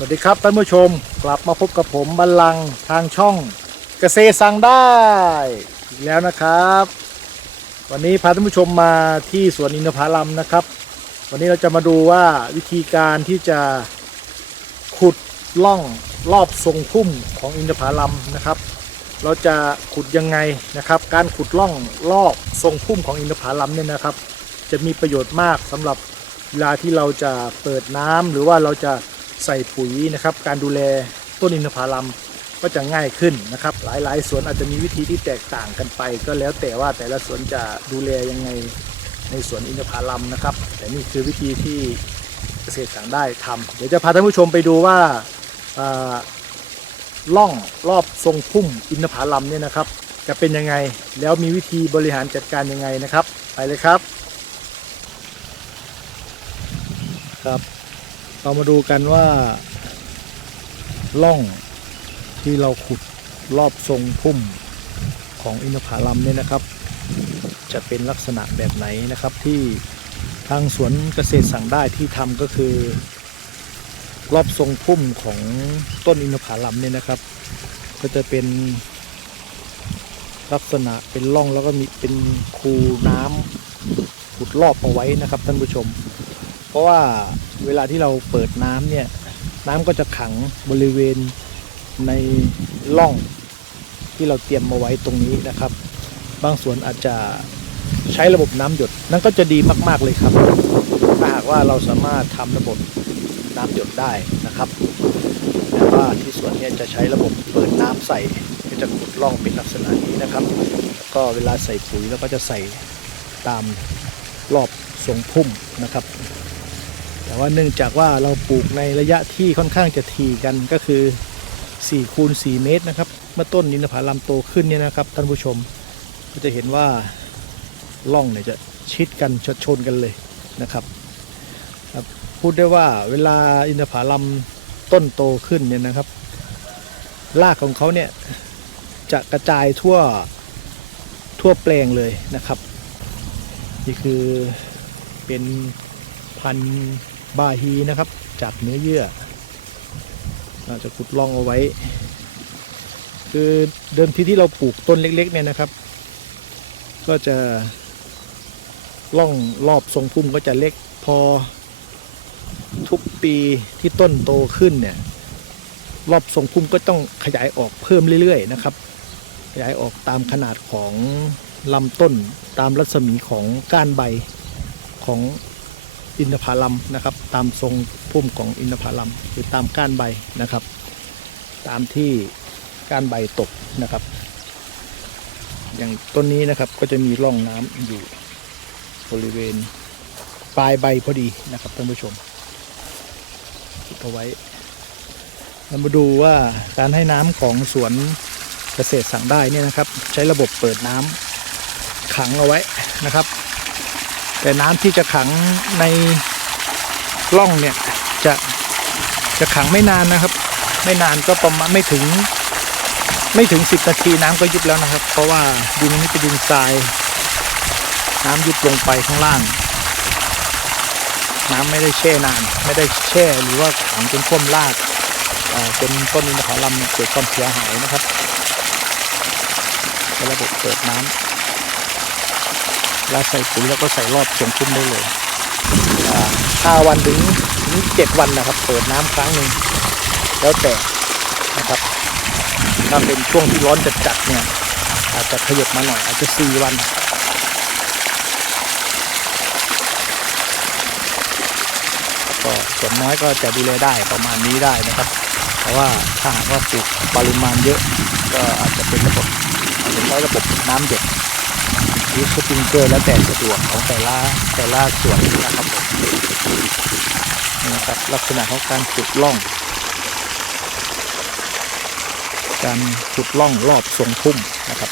สวัสดีครับท่านผู้ชมกลับมาพบกับผมบัลลังทางช่องเกษตรสั่งได้อีกแล้วนะครับ วันนี้พาท่านผู้ชมมาที่สวนอินทผลัมนะครับ วันนี้เราจะมาดูว่าวิธีการที่จะขุดล่องรอบทรงพุ่มของอินทผลัมนะครับ เราจะขุดยังไงนะครับ การขุดล่องรอบทรงพุ่มของอินทผลัมเนี่ยนะครับ จะมีประโยชน์มากสำหรับเวลาที่เราจะเปิดน้ำหรือว่าเราจะ ใส่ปุ๋ยนะครับ การดูแลต้นอินทผลัมก็จะง่ายขึ้นนะครับ หลายๆสวนอาจจะมีวิธีที่แตกต่างกันไป ก็แล้วแต่ว่าแต่ละสวนจะดูแลยังไงในสวนอินทผลัมนะครับ แต่นี่คือวิธีที่เกษตรสั่งได้ทำเดี๋ยวจะพาท่านผู้ชมไปดูว่าล่องรอบทรงพุ่มอินทผลัมเนี่ยนะครับ จะเป็นยังไงแล้วมีวิธีบริหารจัดการยังไงนะครับ ไปเลยครับครับ เรามาดูกันว่าล่องที่เราขุดรอบทรงพุ่มของอินทผลัมเนี่ยนะครับ จะเป็นลักษณะแบบไหนนะครับที่ทางสวนเกษตรสั่งได้ที่ทำก็คือ รอบทรงพุ่มของต้นอินทผลัมเนี่ยนะครับ ก็จะเป็นลักษณะเป็นร่องแล้วก็มีเป็นคูน้ำขุดรอบเอาไว้นะครับท่านผู้ชม เพราะว่าเวลาที่เราเปิดน้ำเนี่ย น้ำก็จะขังบริเวณในร่องที่เราเตรียมมาไว้ตรงนี้นะครับ บางสวนอาจจะใช้ระบบน้ำหยด นั่นก็จะดีมากๆเลยครับ ถ้าหากว่าเราสามารถทำระบบน้ำหยดได้นะครับแต่ว่าที่สวนเนี่ยจะใช้ระบบเปิดน้ำใส่ก็จะขุดร่องเป็นลักษณะนี้นะครับ ก็เวลาใส่ปุ๋ยแล้วก็จะใส่ตามรอบทรงพุ่มนะครับ แต่ว่าเนื่องจากว่าเราปลูกในระยะที่ค่อนข้างจะถี่กันก็คือ4คูณ4เมตรนะครับเมื่อต้นนินทผลัมโตขึ้นเนี่ยนะครับท่านผู้ชมก็จะเห็นว่าร่องเนี่ยจะชิดกันชดชนกันเลยนะครับครับ พูดได้ว่าเวลาอินทผลัมต้นโตขึ้นเนี่ยนะครับรากของเขาเนี่ยจะกระจายทั่วทั่วแปลงเลยนะครับ นี่คือเป็นพันธุ์ บาฮีนะครับ จากเนื้อเยื่อเราจะขุดร่องเอาไว้ คือเดิมทีที่เราปลูกต้นเล็กๆเนี่ยนะครับ ก็จะร่องรอบทรงพุ่มก็จะเล็กพอทุกปีที่ต้นโตขึ้นเนี่ยรอบทรงพุ่มก็ต้องขยายออกเพิ่มเรื่อยๆนะครับ ขยายออกตามขนาดของลำต้นตามรัศมีของก้านใบของ อินทผลัมนะครับ ตามทรงพุ่มของอินทผลัมหรือตามก้านใบนะครับ ตามที่ก้านใบตกนะครับ อย่างต้นนี้นะครับก็จะมีร่องน้ำอยู่บริเวณปลายใบพอดีนะครับท่านผู้ชมติดเอาไว้เรามาดูว่าการให้น้ำของสวนเกษตรสั่งได้เนี่ยนะครับ ใช้ระบบเปิดน้ำขังเอาไว้นะครับ แต่น้ำที่จะขังในร่องเนี่ยจะจะขังไม่นานนะครับ ไม่นานก็ประมาณไม่ถึง ไม่ถึงสิบนาทีน้ำก็ยุบแล้วนะครับ เพราะว่าดินนี้เป็นดินทราย น้ำยุบลงไปข้างล่าง น้ำไม่ได้แช่นาน ไม่ได้แช่หรือว่าขังจนท่วมรากอ่าเป็นต้นอินทผลัมเนี่ยเกิดความเสียหายนะครับใช้ระบบเปิดน้ำ แล้วใส่ปุ๋ยแล้วก็ใส่รอบทรงพุ่มได้เลยห้าวันถึงถึงเจ็ดวันนะครับ เปิดน้ำครั้งหนึ่งแล้วแต่นะครับ ถ้าเป็นช่วงที่ร้อนจัดๆเนี่ย อาจจะขยับมาหน่อย อาจจะสี่วันก็ส่วนน้อยก็จะดูแลได้ประมาณนี้ได้นะครับ เพราะว่าถ้าหากว่าปลูกปริมาณเยอะ ก็อาจจะเป็นระบบอาจจะใช้ระบบน้ำหยดห รือสปริงเกอร์แล้วแต่สะดวกของแต่ละแต่ละส่วนนะครับผมนี่นะครับลักษณะของการขุดร่อง การขุดร่องรอบทรงพุ่มนะครับ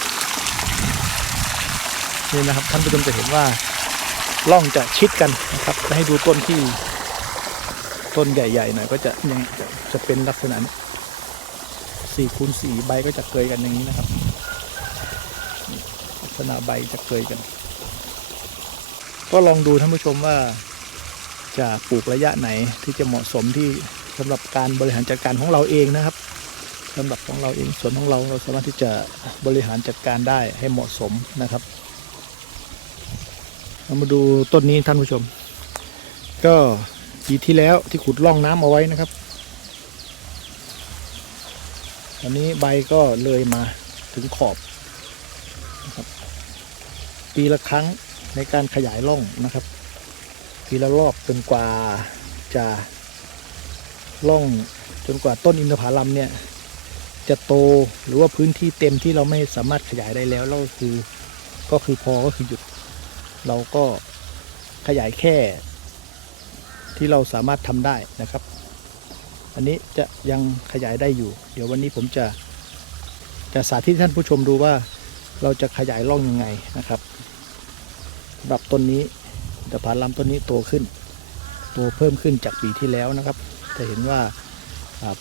นี่นะครับท่านผู้ชมจะเห็นว่าร่องจะชิดกันนะครับจะให้ดูต้นที่ต้นใหญ่ๆหน่อยก็จะยังจะจะเป็นลักษณะสี่คูณสี่ใบก็จะเกยกันอย่างนี้นะครับ ลักษณะใบจะเกยกัน ก็ลองดูท่านผู้ชมว่าจะปลูกระยะไหนที่จะเหมาะสมที่สำหรับการบริหารจัดการของเราเองนะครับสำหรับของเราเองส่วนของเราเราสามารถที่จะบริหารจัดการได้ให้เหมาะสมนะครับเรามาดูต้นนี้ท่านผู้ชม ก็ปีที่แล้วที่ขุดร่องน้ำเอาไว้นะครับอันนี้ใบก็เลยมาถึงขอบ ปีละครั้งในการขยายร่องนะครับ ปีละรอบจนกว่าจะร่องจนกว่าต้นอินทผลัมเนี่ยจะโตหรือว่าพื้นที่เต็มที่เราไม่สามารถขยายได้แล้วเราก็คือก็คือพอก็คือหยุด เราก็ขยายแค่ ที่เราสามารถทำได้นะครับ อันนี้จะยังขยายได้อยู่ เดี๋ยววันนี้ผมจะจะสาธิตท่านผู้ชมดูว่า เราจะขยายร่องยังไงนะครับสำหรับต้นนี้แต่ผาลำต้นนี้โตขึ้น โตเพิ่มขึ้นจากปีที่แล้วนะครับ จะเห็นว่า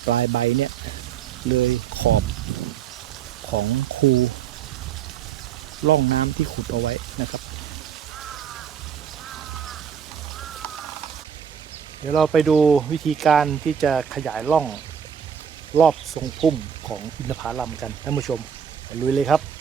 ปลายใบเนี่ยเลยขอบของคูร่องน้ำที่ขุดเอาไว้นะครับ เดี๋ยวเราไปดูวิธีการที่จะขยายร่องรอบทรงพุ่มของอินทผลัมกันท่านผู้ชมไปลุยเลยครับ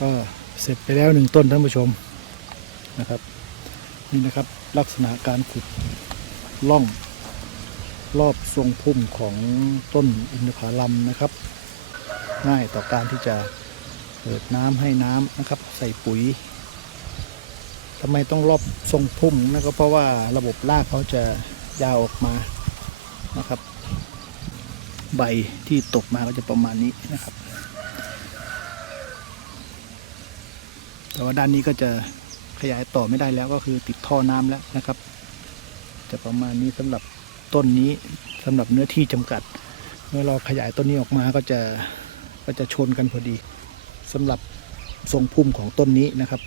ก็เสร็จไปแล้วหนึ่งต้นท่านผู้ชมนะครับ นี่นะครับลักษณะการขุดล่องรอบทรงพุ่มของต้นอินทผลัมนะครับ ง่ายต่อการที่จะเปิดน้ำให้น้ำนะครับ ใส่ปุ๋ยทำไมต้องรอบทรงพุ่มนะก็เพราะว่าระบบรากเขาจะยาวออกมานะครับ ใบที่ตกมาก็จะประมาณนี้นะครับ แต่ว่าด้านนี้ก็จะขยายต่อไม่ได้แล้วก็คือติดท่อน้ำแล้วนะครับ จะประมาณนี้สำหรับต้นนี้สำหรับเนื้อที่จำกัด เมื่อเราขยายต้นนี้ออกมาก็จะก็จะชนกันพอดีสำหรับทรงพุ่มของต้นนี้นะครับ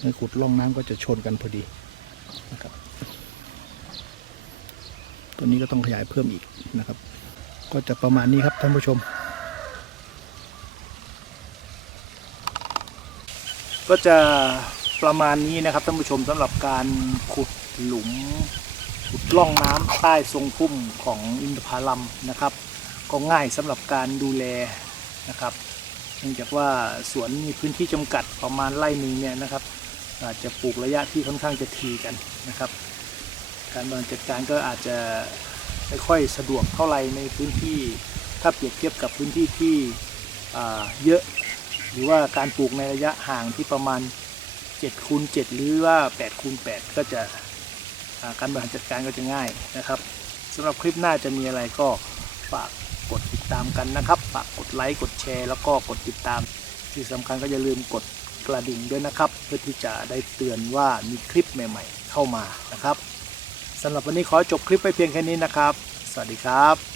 เมื่อขุดร่องน้ำก็จะชนกันพอดีนะครับตัวนี้ก็ต้องขยายเพิ่มอีกนะครับ ก็จะประมาณนี้ครับท่านผู้ชม ก็จะประมาณนี้นะครับท่านผู้ชมสำหรับการขุดหลุมขุดล่องน้ำใต้ทรงพุ่มของอินทผลัมนะครับ ก็ง่ายสำหรับการดูแลนะครับเนื่องจากว่าสวนมีพื้นที่จำกัดประมาณไร่หนึ่งเนี่ยนะครับอาจจะปลูกระยะที่ค่อนข้างจะทีกันนะครับ การบริหารจัดการก็อาจจะไม่ค่อยสะดวกเท่าไหร่ในพื้นที่ถ้าเปรียบเทียบกับพื้นที่ที่เยอะ หรือว่าการปลูกในระยะห่างที่ประมาณ7คูณ7หรือว่า8คูณ8ก็จะการบริหารจัดการก็จะง่ายนะครับสำหรับคลิปหน้าจะมีอะไรก็ฝากกดติดตามกันนะครับ ฝากกดไลค์กดแชร์ แล้วก็กดติดตาม ที่สำคัญก็อย่าลืมกดกระดิ่งด้วยนะครับ เพื่อที่จะได้เตือนว่ามีคลิปใหม่ๆ เข้ามานะครับสำหรับวันนี้ขอจบคลิปไปเพียงแค่นี้นะครับ สวัสดีครับ